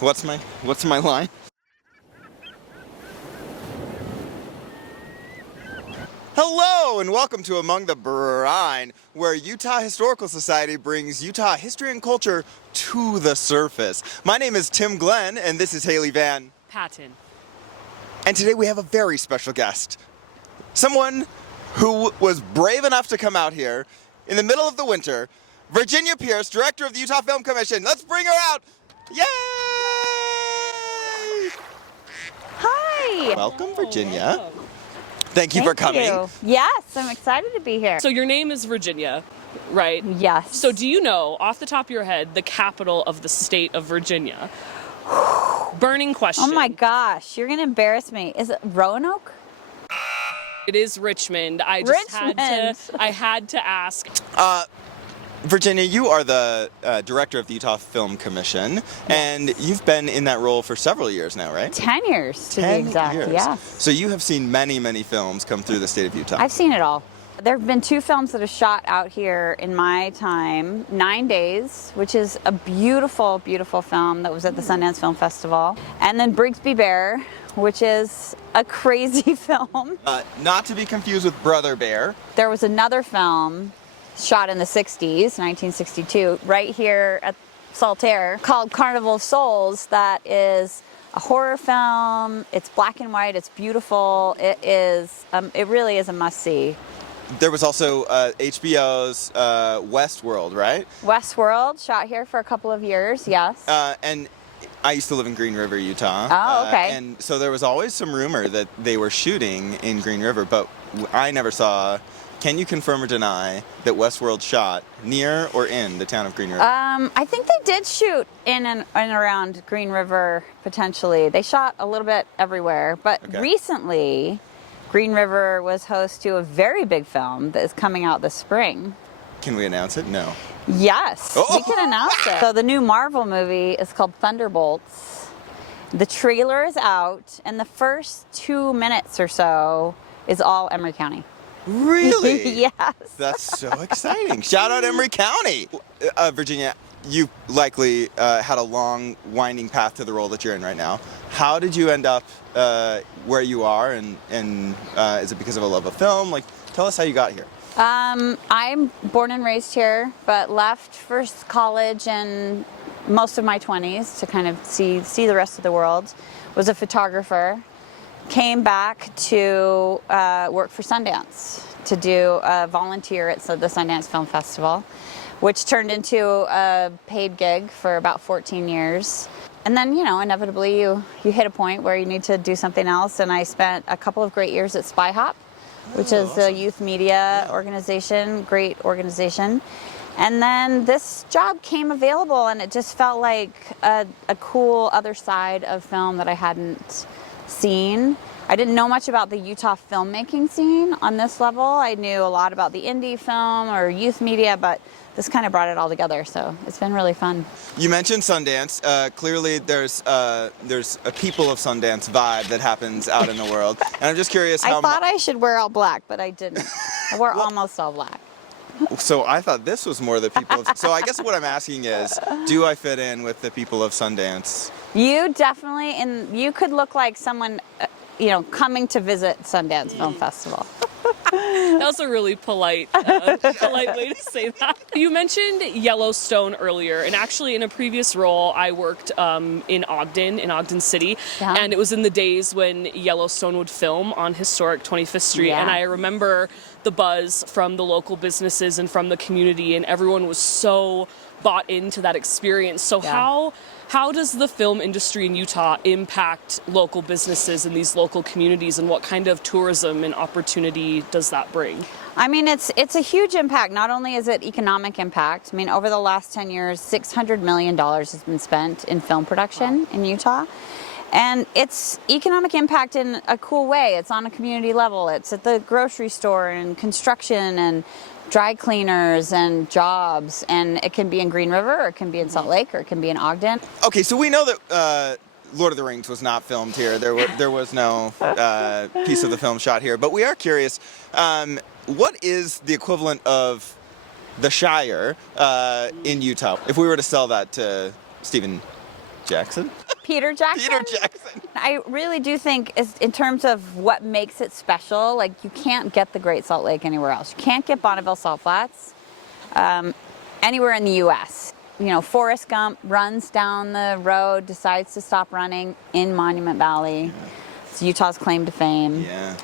What's my line? Hello and welcome to Among the Brine, where Utah Historical Society brings Utah history and culture to the surface. My name is Tim Glenn and this is Haley Van Patton. And today we have a very special guest. Someone who was brave enough to come out here in the middle of the winter, Virginia Pearce, director of the Utah Film Commission. Let's bring her out! Yay! Hi! Welcome, Virginia. Welcome. Thank you for coming. You. Yes, I'm excited to be here. So your name is Virginia, right? Yes. So do you know, off the top of your head, the capital of the state of Virginia? Burning question. Oh my gosh, you're gonna embarrass me. Is it Roanoke? It is Richmond. I had to ask. Virginia, you are the director of the Utah Film Commission, yes. And you've been in that role for several years now, right? 10 years, to 10 be exact, years. yes. So you have seen many, many films come through the state of Utah. I've seen it all. There have been 2 films that have shot out here in my time. 9 Days, which is a beautiful, beautiful film that was at the Sundance Film Festival. And then Brigsby Bear, which is a crazy film. Not to be confused with Brother Bear. There was another film shot in the 60s, 1962, right here at Saltaire, called Carnival of Souls, that is a horror film. It's black and white, it's beautiful. It really is a must-see. There was also HBO's Westworld, right? Westworld, shot here for a couple of years, yes. And I used to live in Green River, Utah. Oh, okay. And so there was always some rumor that they were shooting in Green River, but I never saw. Can you confirm or deny that Westworld shot near or in the town of Green River? I think they did shoot in and around Green River, potentially. They shot a little bit everywhere, but recently, Green River was host to a very big film that is coming out this spring. Can we announce it? No. Yes, we can announce it. So the new Marvel movie is called Thunderbolts. The trailer is out, and the first 2 minutes or so is all Emery County. Really? Yes. That's so exciting. Shout out Emery County. Virginia, you likely had a long, winding path to the role that you're in right now. How did you end up where you are, and is it because of a love of film? Like, tell us how you got here. I'm born and raised here, but left for college and most of my 20s to kind of see the rest of the world. Was a photographer. Came back to work for Sundance, to do a volunteer at the Sundance Film Festival, which turned into a paid gig for about 14 years. And then, inevitably you hit a point where you need to do something else, and I spent a couple of great years at Spy Hop, which is a youth media organization, great organization. And then this job came available, and it just felt like a cool other side of film that I hadn't seen. I didn't know much about the Utah filmmaking scene on this level. I knew a lot about the indie film or youth media, but this kind of brought it all together, so it's been really fun. You mentioned Sundance. Clearly there's a people of Sundance vibe that happens out in the world. And I'm just curious how... I thought I should wear all black, but I didn't. I wore almost all black. So I thought this was more the people of... So I guess what I'm asking is, do I fit in with the people of Sundance? You definitely, and you could look like someone, coming to visit Sundance Film Festival. That was a really polite way to say that. You mentioned Yellowstone earlier, and actually in a previous role, I worked in Ogden City, and it was in the days when Yellowstone would film on historic 25th Street, and I remember the buzz from the local businesses and from the community, and everyone was so bought into that experience. So how does the film industry in Utah impact local businesses in these local communities, and what kind of tourism and opportunity does that bring? I mean, it's a huge impact. Not only is it economic impact, I mean, over the last 10 years, $600 million has been spent in film production in Utah. And it's economic impact in a cool way. It's on a community level. It's at the grocery store and construction and dry cleaners and jobs. And it can be in Green River, or it can be in Salt Lake, or it can be in Ogden. Okay, so we know that Lord of the Rings was not filmed here. There was no piece of the film shot here. But we are curious, what is the equivalent of the Shire in Utah, if we were to sell that to Stephen Jackson? Peter Jackson. Peter Jackson. I really do think, in terms of what makes it special, like you can't get the Great Salt Lake anywhere else. You can't get Bonneville Salt Flats anywhere in the U.S. You know, Forrest Gump runs down the road, decides to stop running in Monument Valley. Yeah. It's Utah's claim to fame. Yeah.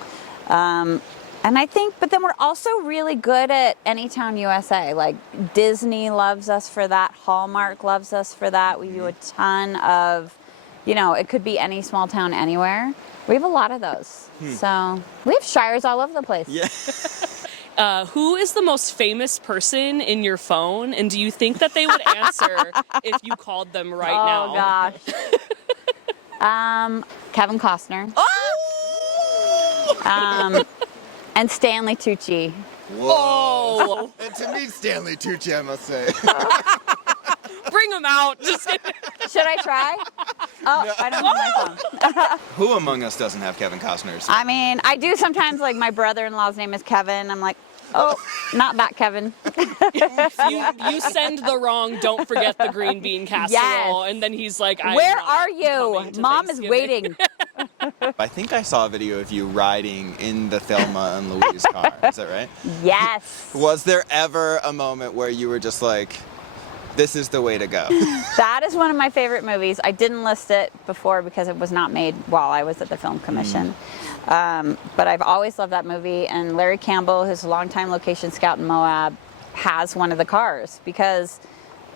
And I think, but then we're also really good at Anytown USA. Like Disney loves us for that. Hallmark loves us for that. We do a ton of, you know, it could be any small town anywhere. We have a lot of those. So we have shires all over the place. Yeah. Who is the most famous person in your phone? And do you think that they would answer if you called them right now? Oh, gosh. Kevin Costner. Oh! And Stanley Tucci. Whoa! And to me, Stanley Tucci, I must say. Bring him out. Just Should I try? Oh, no. I don't have my phone. Who among us doesn't have Kevin Costner's? I mean, I do sometimes, like my brother-in-law's name is Kevin. I'm like, oh, not that Kevin. you send the wrong, don't forget the green bean casserole, and then he's like, where are you? Mom is waiting. I think I saw a video of you riding in the Thelma and Louise car. Is that right? Yes. Was there ever a moment where you were just like, this is the way to go? That is one of my favorite movies. I didn't list it before because it was not made while I was at the Film Commission. But I've always loved that movie. And Larry Campbell, who's a longtime location scout in Moab, has one of the cars because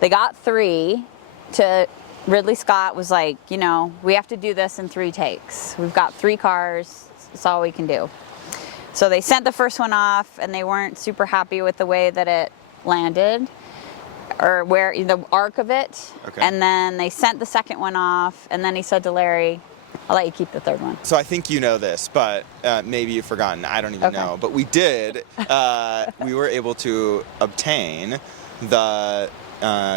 they got 3 to... Ridley Scott was like, you know, we have to do this in 3 takes. We've got 3 cars. That's all we can do. So they sent the first one off, and they weren't super happy with the way that it landed, or where the arc of it. Okay. And then they sent the second one off, and then he said to Larry, I'll let you keep the third one. So I think you know this, but maybe you've forgotten. I don't even know. But we did. We were able to obtain the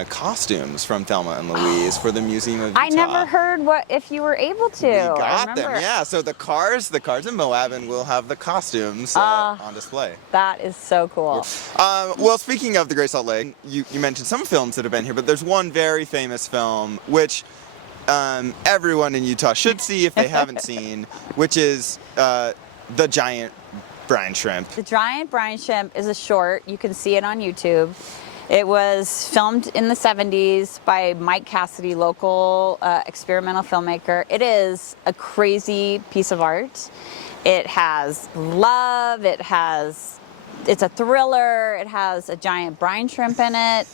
costumes from Thelma and Louise for the Museum of Utah. I never heard if you were able to. We got them, yeah. So the cars in Moabin will have the costumes on display. That is so cool. Well, speaking of the Great Salt Lake, you mentioned some films that have been here, but there's one very famous film which everyone in Utah should see if they haven't seen, which is the giant brine shrimp. The giant brine shrimp is a short. You can see it on YouTube. It was filmed in the 70s by Mike Cassidy, local experimental filmmaker. It is a crazy piece of art. It has love, it's a thriller, it has a giant brine shrimp in it.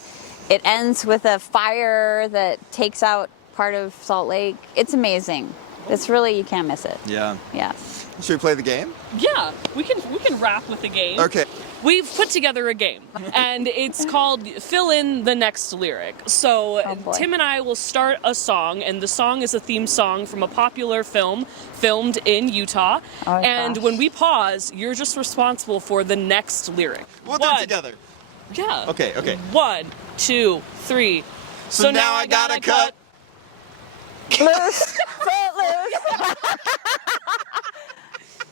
It ends with a fire that takes out part of Salt Lake. It's amazing. It's really, you can't miss it. Yeah. Yes. Should we play the game? Yeah, we can wrap with the game. Okay. We've put together a game, and it's called Fill in the Next Lyric. So Tim and I will start a song, and the song is a theme song from a popular film filmed in Utah. Oh, and gosh. when we pause, you're just responsible for the next lyric. We'll do it together. Yeah. Okay. 1, 2, 3. So now I gotta cut. Loose. Foot loose.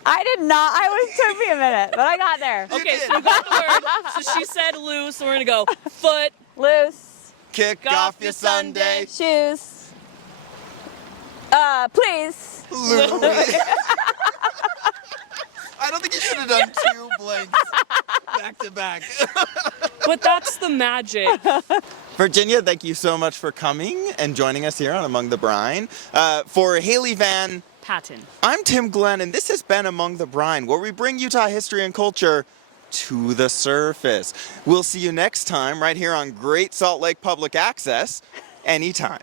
I did not. Took me a minute, but I got there. Okay, so you got the word. So she said loose, so we're gonna go foot Loose. Kick off your Sunday. Shoes. Please. Louis. I don't think you should have done 2 blanks back to back. But that's the magic. Virginia, thank you so much for coming and joining us here on Among the Brine. For Haley Van Patton. I'm Tim Glenn, and this has been Among the Brine, where we bring Utah history and culture to the surface. We'll see you next time right here on Great Salt Lake Public Access, anytime.